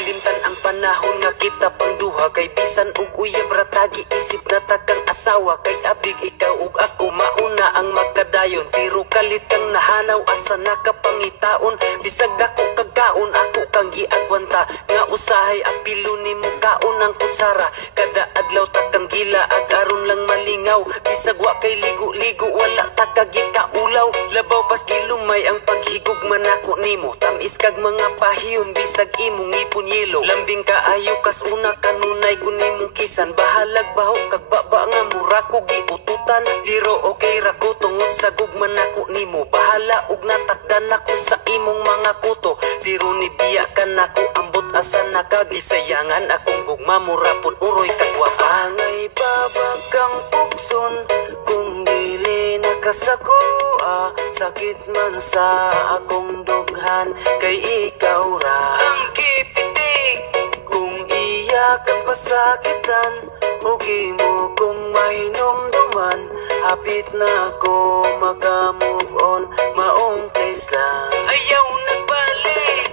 Kalimtan ang panahon nga kita pang duha, kay bisan ug uyab ratagi isip na takang asawa, kay abig ikaw ug ako mauna ang magkadayon. Pero kalit kang nahanaw asa nakapangitaon, bisag dako kagaon ako kang giagwanta, nga usahay apilo nimo kaon ang kutsara. Kada adlaw takang gila ag aron lang malingaw, bisag wa kay ligo-ligo wala takagikaulaw. Labaw pas gilumay ang paghigugma nako nimo, tamis kag mga pahiyom bisag imong ipon yelo. Lambing kaayo kas una kanunay kun nimong kisan, bahalag baho kag baba nga mura ko giututan. Diro okay ra ko tungod sa gugma nako nimo, bahala ug natakdan ako sa imong mga kuto. Pero nibiya ka nako ambot asa nakagisayangan akong gugma mura pud uroy kagwa. Angay babagkang pugson kung dili nakasakoa, sakit man sa akong dughan kay ikaw ra ang kipitik. Kung iyak ang pasakitan, hugi mo kung mahinumduman, hapit na ko maka-move on, maong place lang ayaw nagbalik.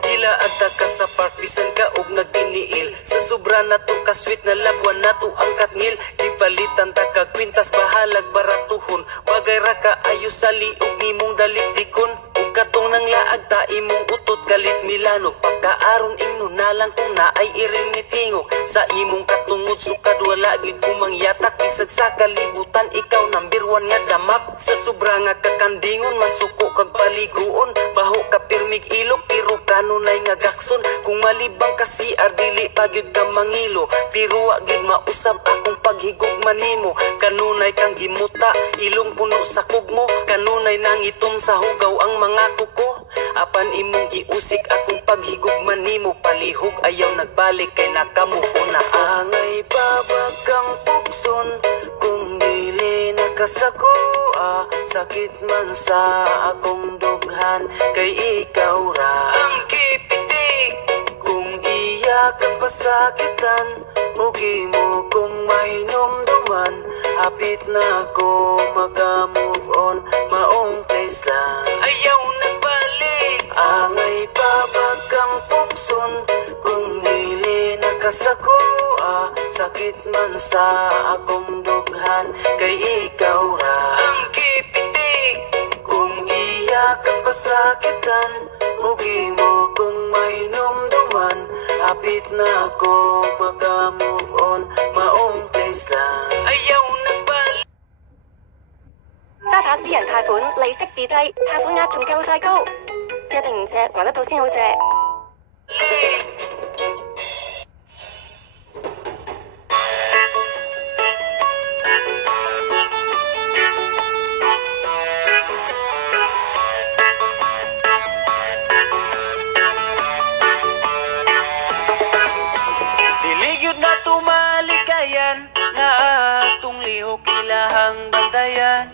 Dila ata ka sa park bisan ka og nagtiniil, sa sobra na to ka sweet na labwan na to ang katngil. Gipalitan ta kag kwintas bahalag baratuhon, bagay ra ka ayo sa liog nimong dalikdikon. Ug katong nang laag ta imong utot kalit milanog, pagkaaron ingno na lang kung naay iring nitingog. Sa imong katungod sukad wala gid kumangyatak, bisag sa kalibutan ikaw number 1 nga damak. Sa sobra nga kakandingon masuko kag paliguon, baho ka pirmig ilok pero kanunay nga gakson. Kung malibang ka CR dili pagyud ka mangilo, pero wa gid mausab akong paghigugma nimo. Kanunay kang gimuta ilong puno sa kugmo, kanunay nangitom sa hugaw ang mga kuko. Apan imong giusik akong paghigugma nimo, palihog ayaw nagbalik kay nakamove on na. Angay babagkang pugson kung dili nakasakoa, sakit man sa akong dughan kay ikaw ra ang kipitik. Kung iyak ang pasakitan, hugi mo kung mahinumduman, hapit na ko maka-move on, maong place lang ayaw nagbalik. Angay babagkang pugson kung dili nakasakoa, sakit man sa akong dughan kay ikaw ra ang kipitik. Kung iyak ang pasakitan, hugi mo kung mahinumduman, hapit na ko maka-move on, maong place lang ayaw nagbalik。渣打私人貸款利息至低，貸款額仲夠晒高，借定唔借還得到先好借。Diligyod na tumalikayan, nga atong lihok ilahang bantayan.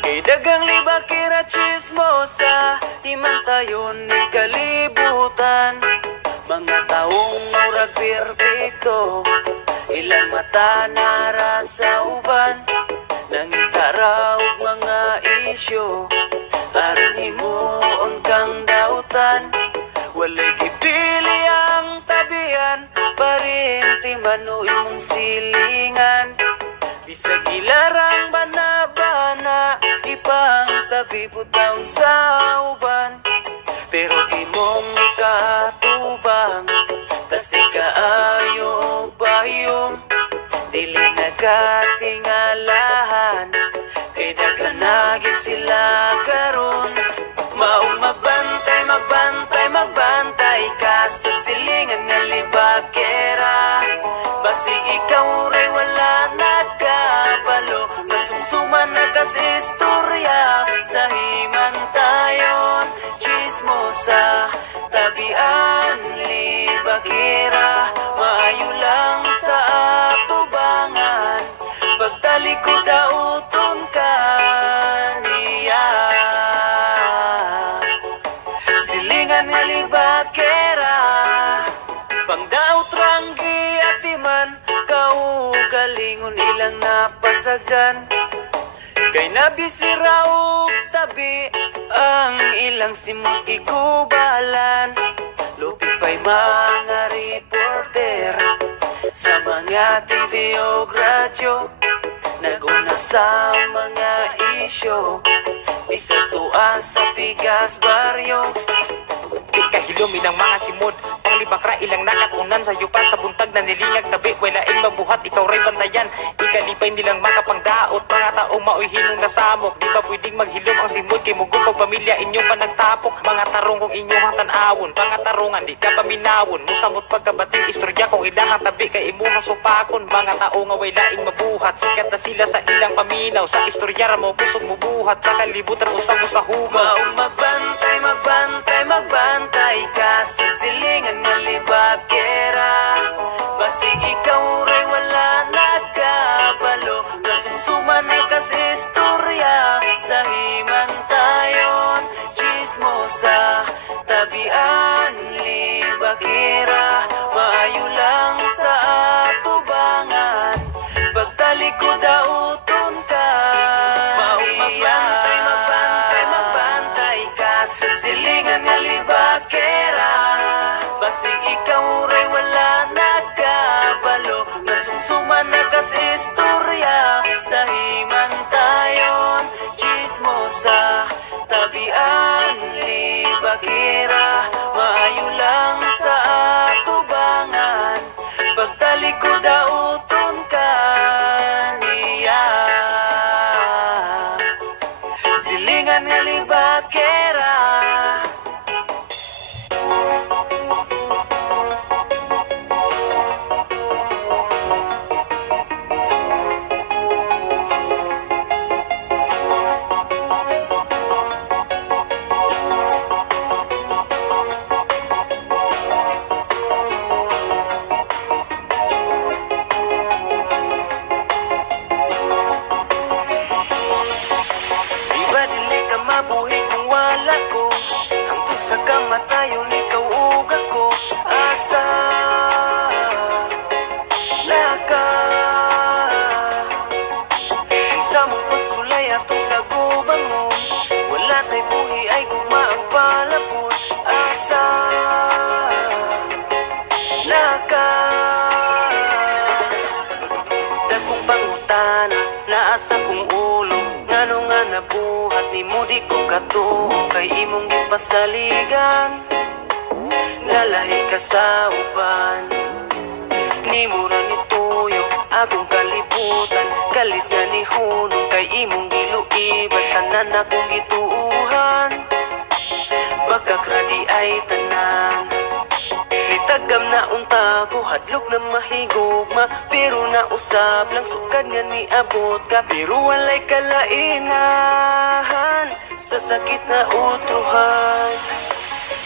Kay dagang libakira chismosa, imantayon ng kalibutan. Mga taong murag perfecto, ilang mata nara sa uban. Nangita raw mga isyo, aron himuon kang dautan. Walay gipili ang tabian, parinti mano imong silingan. Bisag ilarang bana-bana, ipang tabi putaon sa uban. Pero di mong ikatubang, tas di kaayo o bayong, dili nagatingalahan, kay daghanagit sila karon. Maong magbantay, magbantay, magbantay ka sa silingan nga libakera. Basig ikaw ray wala nagkabalo, nasungsuman na kas istorya sa himantayon. Chismosa, tabian, libakera, maayo lang sa atubangan, pagtalikod dauton ka niya. Silingan nga libakera, pangdaot ranggi atiman, kaugalingon ilang napasagan. Kay nabisira og tabi, ang ilang simot igubalan. Lupi pa'y mga reporter sa mga TV o radyo, naguna sa mga isyo, bisag tuwa sa Pigas Baryo. Di kahilomin ang mga simod, panglibakra ilang nakakunan sa yupa sa buntag na nilingag tabi, walaing mabuhat, ikaw ray bantayan. Ikalipay nilang makapangdaot, mga taong maoy hinong nasamok. Di ba pwedeng maghilom ang simod, kay mugupag pamilya inyong panagtapok. Mga tarong kung inyong tanawon, mga tarungan di ka paminawon. Musamot pagkabating istorya kung ilahang tabi kay imuhang supakon. Mga tao nga way laing mabuhat, sikat na sila sa ilang paminaw. Sa istorya ra mo kusog mo buhat, sa kalibutan usang mo sa hugaw. Maong magbantay, magbantay, magbantay ka sa silingan nga libakera. Basig ikaw ray wala nagkabalo, kasumsuman na kas istorya. Sa himantayon, chismosa, tabian, libakera. Maayo lang sa atubangan, pagtalikod dauton ka. Maong magbantay, magbantay, magbantay ka sa silingan nga libakera. Basig ikaw ray wala nagkabalo, nasumsuman na kas istorya. Sa himantayon, chismosa, tabian, libakera. Maayo lang sa atubangan, pagtalikod dauton ka niya. Silingan nga libakera. Diba dili ka mabuhi kung wala ko, hangtod sa kamatayon ikaw ug ako. Asa naka sa mong pagsulay atong sa gubangon, wala tay buhi ay gugma ang palapot. Asa naka dakong pangutana, naasa kong ulo, ngano nga nabuhat ni mo di ko katuo. Kay imong gipasaligan, nalahi ka sa uban. Ni mo ra nituyo akong kalibutan, kalit nga ni hunong. Kay imong giluiban, tanan akong gituuhan, pagkakradi ay tanan. Nitagam na unta ko, hadlok na mahigugma, pero nausab lang sukad nga niabot ka. Pero walay kalainahan sa sakit na utruhan.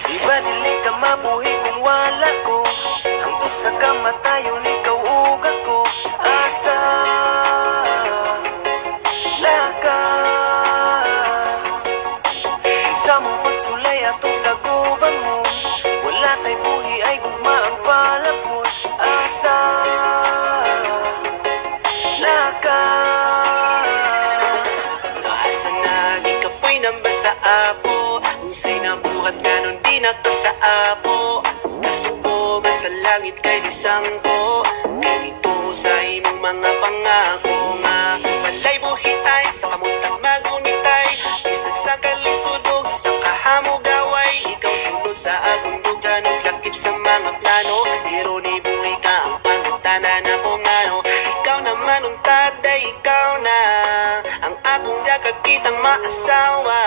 Diba dili ka mabuhi kung wala ko, hangtod sa kamatayon ikaw ug ako. Asa naka sa mong pagsulay atong sa gubangon, wala tay buhi ay gugma ang palapot. Asa naka asa na ikapoy namba sa apo, unsay nabuhat nganon di nakasa apo. Kasuko nga sa langit kay lisangko, ganito sa imong mga pangako. Nga walay buhi ay sa kamuntang magunitay, bisag sa kalisudog sa kahamugaway. Ikaw sunod sa akong dugan ug lakip sa mga plano, pero ni buhi ka ang pangutanan ako ngano. Ikaw naman untad ay ikaw na ang akong dakakitang maasawa,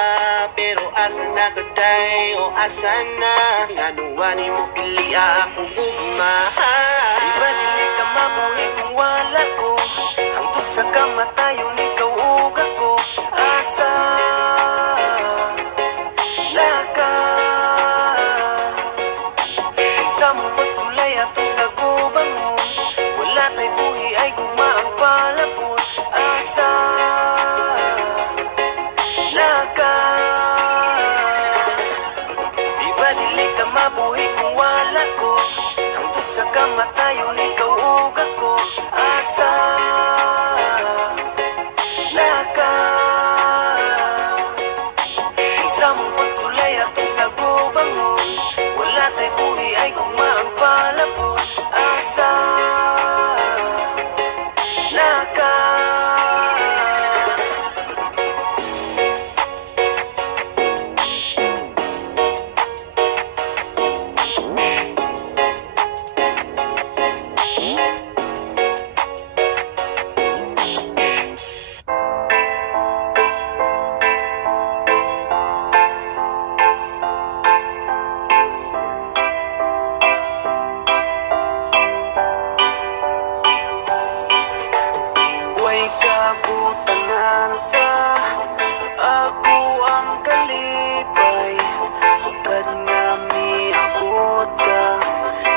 pero asa na kaday o asa na nganuani mo pili akong gugma. Diba dili ka mabuhi kung wala ko, hangtod sa kamatayon ikaw ug ako. Asa naka sa mong pagsulay atong sa gubangon, wala tay buhi ay gugma ang palapot. Asa naka diba dili ka mabuhi kung wala ko, hangtod sa kamatayon ikaw ug ako. Asa naka sa mong pagsulay atong sa gubangon, wala tay buhi ay gugma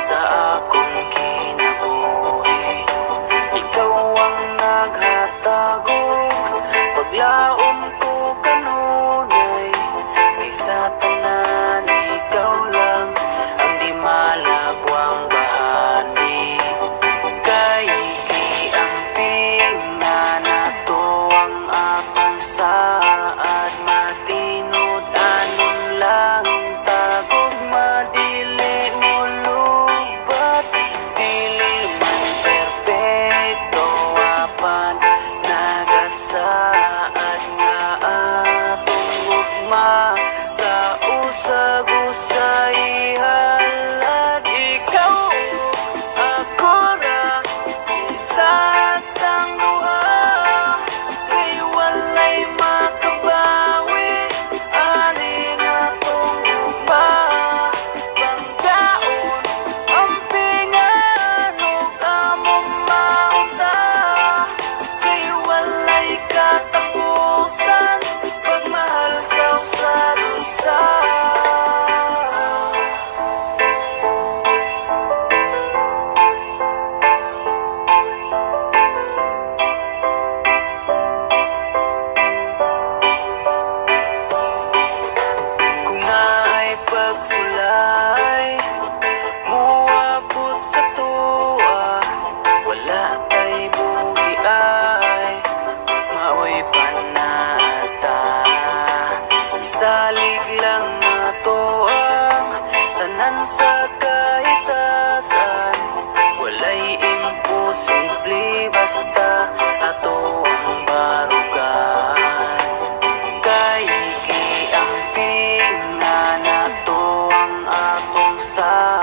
sa akong kinabuhi. Ikaw ang naghatagog paglaom ko kanunay, kaysa tanan ikaw lang ang di malabwang bahani. Kay giamping na nato ang akong saad, matinod anon lang tagog madili mo lubat. Dili man perpekto apan nagasaad nga atong ugma sa usag-usay halad. Ikaw ako ra sa tang duha, kay walay makabawi ani nga tong ugma. Pangkaon ampingan ug among maunta, kay walay katapusan pagmahal sa usa-usa. Kung naay pagsulay muabot sa tuwa, wala tay buhi ay maoy panata. Isalig lang nato ang tanan sa kahitasan, walay imposible basta ato ang barugan. Kay giamping nga nato ang atong sa